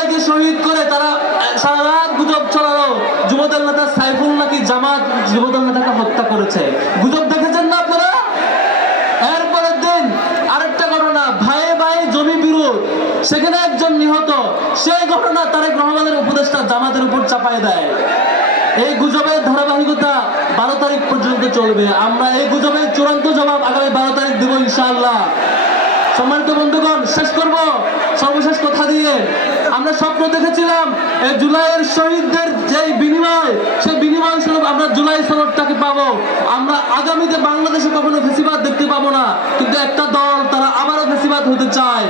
ভাইকে শহীদ করে তারা সারা রাত গুজব ছড়ালো যুবদল নেতা সাইফুল নাকি জামাত যুবদল নেতাকে হত্যা করেছে। গুজব দেখেছেন না আপনারা? এরপরের দিন আরেকটা ঘটনা, ভাইয়ে ভাই জমি বিরোধ, সেখানে একজন নিহত। সেই ঘটনা তারেক রহমানের উপদেষ্টা জামাতের উপর চাপায় দেয়। এই গুজবের ধারাবাহিকতা 12 তারিখ পর্যন্ত চলবে। আমরা এই গুজবের চূড়ান্ত জবাব আগামী 12 তারিখ দেব ইনশাআল্লাহ। সম্মানিত বন্ধুগণ, শেষ করব সর্বশেষ কথা দিয়ে। আমরা স্বপ্ন দেখেছিলাম এই জুলাইয়ের শহীদদের যে বিনিময়, সেই বিনিময় স্বরূপ আমরা জুলাই সনদটাকে পাবো। আমরা আগামীতে বাংলাদেশে কখনো ফেসিবাদ দেখতে পাবো না। কিন্তু একটা দল তারা আবারও ফেসিবাদ হতে চায়।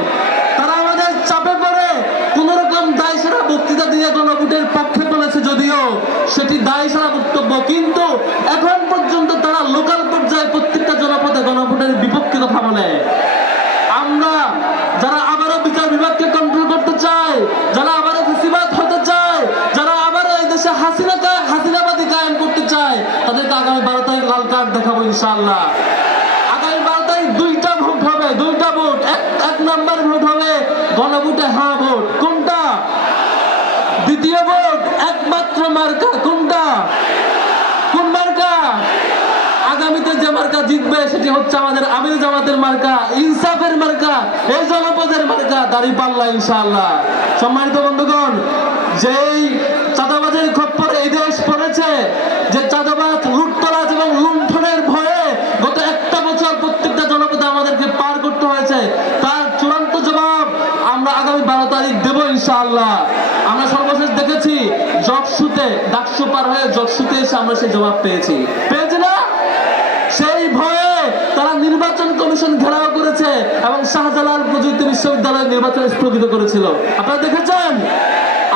তারা আমাদের চাপে পড়ে কোন রকম দায়সারা বক্তৃতা দিয়ে গণভোটের পক্ষে বলেছে, যদিও সেটি দায়সারা বক্তব্য, কিন্তু এখন পর্যন্ত তারা লোকাল পর্যায়ে প্রত্যেকটা জনপদে গণভোটের বিপক্ষে কথা বলে। আমরা যারা আবারও বিচার বিভাগকে কন্ট্রোল করতে চায়, যারা আবারও ফেসিবাদ হতে চায়, যারা আবারও এই দেশে হাসিনাবাদী কায়েম করতে চায়, তাদেরকে আগামী 12 তারিখ লাল কার্ড দেখাবো ইনশাআল্লাহ। আগামী 12 তারিখ 2টা ভোট হবে, 2টা ভোট। এক নাম্বার ভোট হবে গণভোটে হ্যাঁ ভোট। কোনটা? দ্বিতীয় ভোট একমাত্র মার্কা। কোনটা? কোন মার্কা? আগামীতে যে মার্কা জিতবে সেটি হচ্ছে আমাদের আমির জামাতের মার্কা, ইনসাফের মার্কা, এই জনপদের মার্কা, দাঁড়িপাল্লা ইনশাআল্লাহ। সম্মানিত বন্ধুগণ, যেই চাঁদাবাজের খপ্পরে এই দেশ পড়েছে, যে চাঁদাবাজ লুটতরাজ এবং লুণ্ঠনের ভয়ে গত একটা বছর প্রত্যেকটা জনপদে আমাদেরকে পার করতে হয়েছে, তার চূড়ান্ত জবাব আমরা আগামী 12 তারিখ দেব ইনশাআল্লাহ। আমরা সর্বশেষ দেখেছি জকসুতে, ডাকসু পার হয়ে জকসুতে এসে আমরা সেই জবাব পেয়েছি না? সেই ভয়ে তারা নির্বাচন কমিশন ঘেরাও করেছে এবং শাহজালাল প্রযুক্তি বিশ্ববিদ্যালয় নির্বাচন স্থগিত করেছিল। আপনারা দেখেছেন?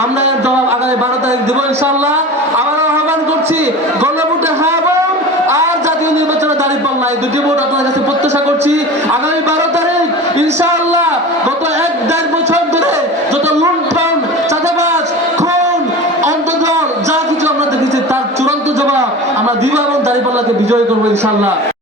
আমরা এর জবাব আগামী 12 তারিখ দেব ইনশাআল্লাহ। আবারও আহ্বান করছি, গণভোটে হ্যাঁ ভোট আর জাতীয় নির্বাচনে দাঁড়িপাল্লা, এই দুটি ভোট আপনাদের কাছে প্রত্যাশা করছি। আগামী 12 তারিখ ইনশাআল্লাহ গত 1-1.5 বছর ধরে যত লুণ্ঠন, চাঁদাবাজ, খুন, অন্তর্জল যা কিছু আমরা দেখেছি, তার চূড়ান্ত জবাব আমরা দিব এবং দাঁড়িপাল্লাকে বিজয় করবো ইনশাআল্লাহ।